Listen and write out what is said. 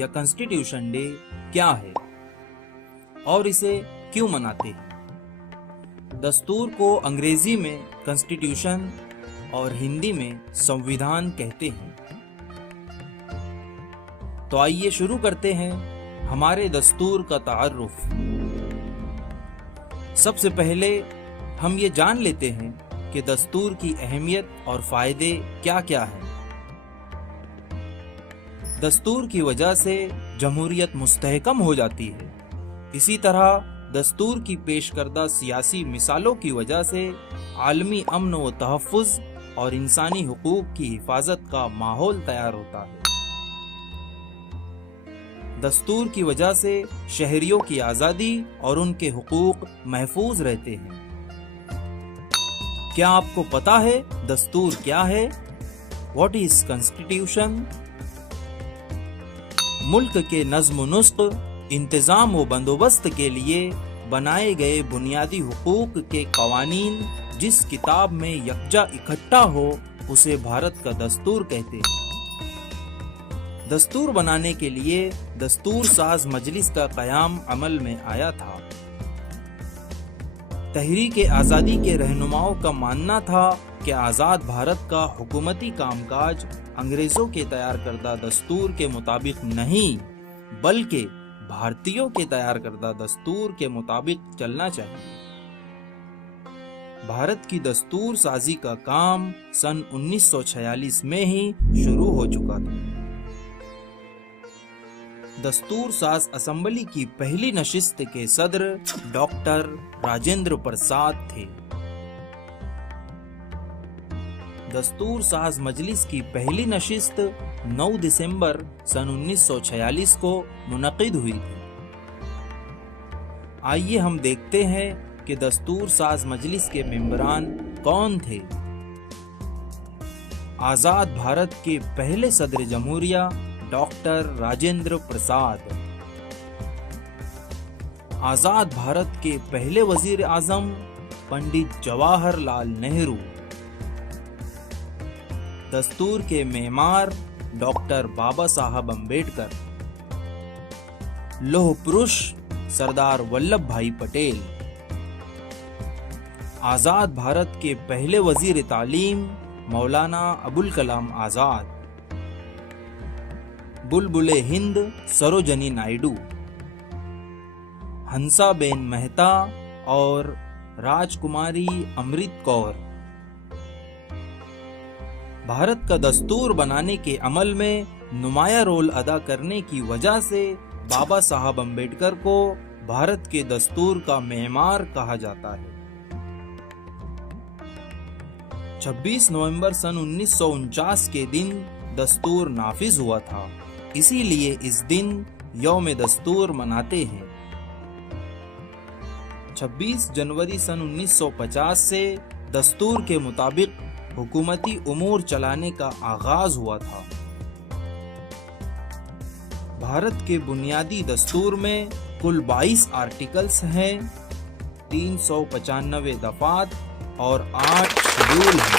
یا constitution day کیا ہے اور اسے کیوں مناتے ہیں؟ دستور کو انگریزی میں کانسٹیٹیوشن اور ہندی میں سنویدھان کہتے ہیں۔ تو آئیے شروع کرتے ہیں ہمارے دستور کا تعارف۔ سب سے پہلے ہم یہ جان لیتے ہیں کہ دستور کی اہمیت اور فائدے کیا کیا ہیں۔ دستور کی وجہ سے جمہوریت مستحکم ہو جاتی ہے۔ اسی طرح دستور کی پیش کردہ سیاسی مثالوں کی وجہ سے عالمی امن و تحفظ اور انسانی حقوق کی حفاظت کا ماحول تیار ہوتا ہے۔ دستور کی وجہ سے شہریوں کی آزادی اور ان کے حقوق محفوظ رہتے ہیں۔ کیا آپ کو پتا ہے دستور کیا ہے؟ What is constitution? ملک کے نظم و نسق، انتظام و بندوبست کے لیے بنائے گئے بنیادی حقوق کے قوانین جس کتاب میں یکجا اکٹھا ہو اسے بھارت کا دستور کہتے ہیں۔ دستور بنانے کے لیے دستور ساز مجلس کا قیام عمل میں آیا تھا۔ تحریک آزادی کے رہنماؤں کا ماننا تھا کہ آزاد بھارت کا حکومتی کام کاج انگریزوں کے تیار کردہ دستور کے مطابق نہیں بلکہ بھارتیوں کے تیار کردہ دستور کے مطابق چلنا چاہیے۔ بھارت کی دستور سازی کا کام سن 1946 میں ہی شروع ہو چکا تھا۔ دستور ساز اسمبلی کی پہلی نشست کے صدر ڈاکٹر راجندر پرساد تھے۔ دستور ساز مجلس کی پہلی نشست 9 دسمبر سن 1946 کو منعقد ہوئی تھی۔ آئیے ہم دیکھتے ہیں کہ دستور ساز مجلس کے ممبران کون تھے۔ آزاد بھارت کے پہلے صدر جمہوریہ ڈاکٹر راجندر پرساد، آزاد بھارت کے پہلے وزیر اعظم پنڈت جواہر لال نہرو، دستور کے معمار ڈاکٹر بابا صاحب امبیڈکر، لوہ پرش سردار ولبھ بھائی پٹیل، آزاد بھارت کے پہلے وزیر تعلیم مولانا ابوالکلام آزاد، بلبل ہند سروجنی نائیڈو، ہنسا بین مہتا اور راج کماری امرت کور۔ بھارت کا دستور بنانے کے عمل میں نمایاں رول ادا کرنے کی وجہ سے بابا صاحب امبیڈکر کو بھارت کے دستور کا معمار کہا جاتا ہے۔ 26 نومبر سن 1949 کے دن دستور نافذ ہوا تھا، اسی لیے اس دن یوم دستور مناتے ہیں۔ 26 جنوری سن 1950 سے دستور کے مطابق حکومتی امور چلانے کا آغاز ہوا تھا۔ بھارت کے بنیادی دستور میں کل 22 آرٹیکلز ہیں، 395 دفعات اور 8 شیڈول ہیں۔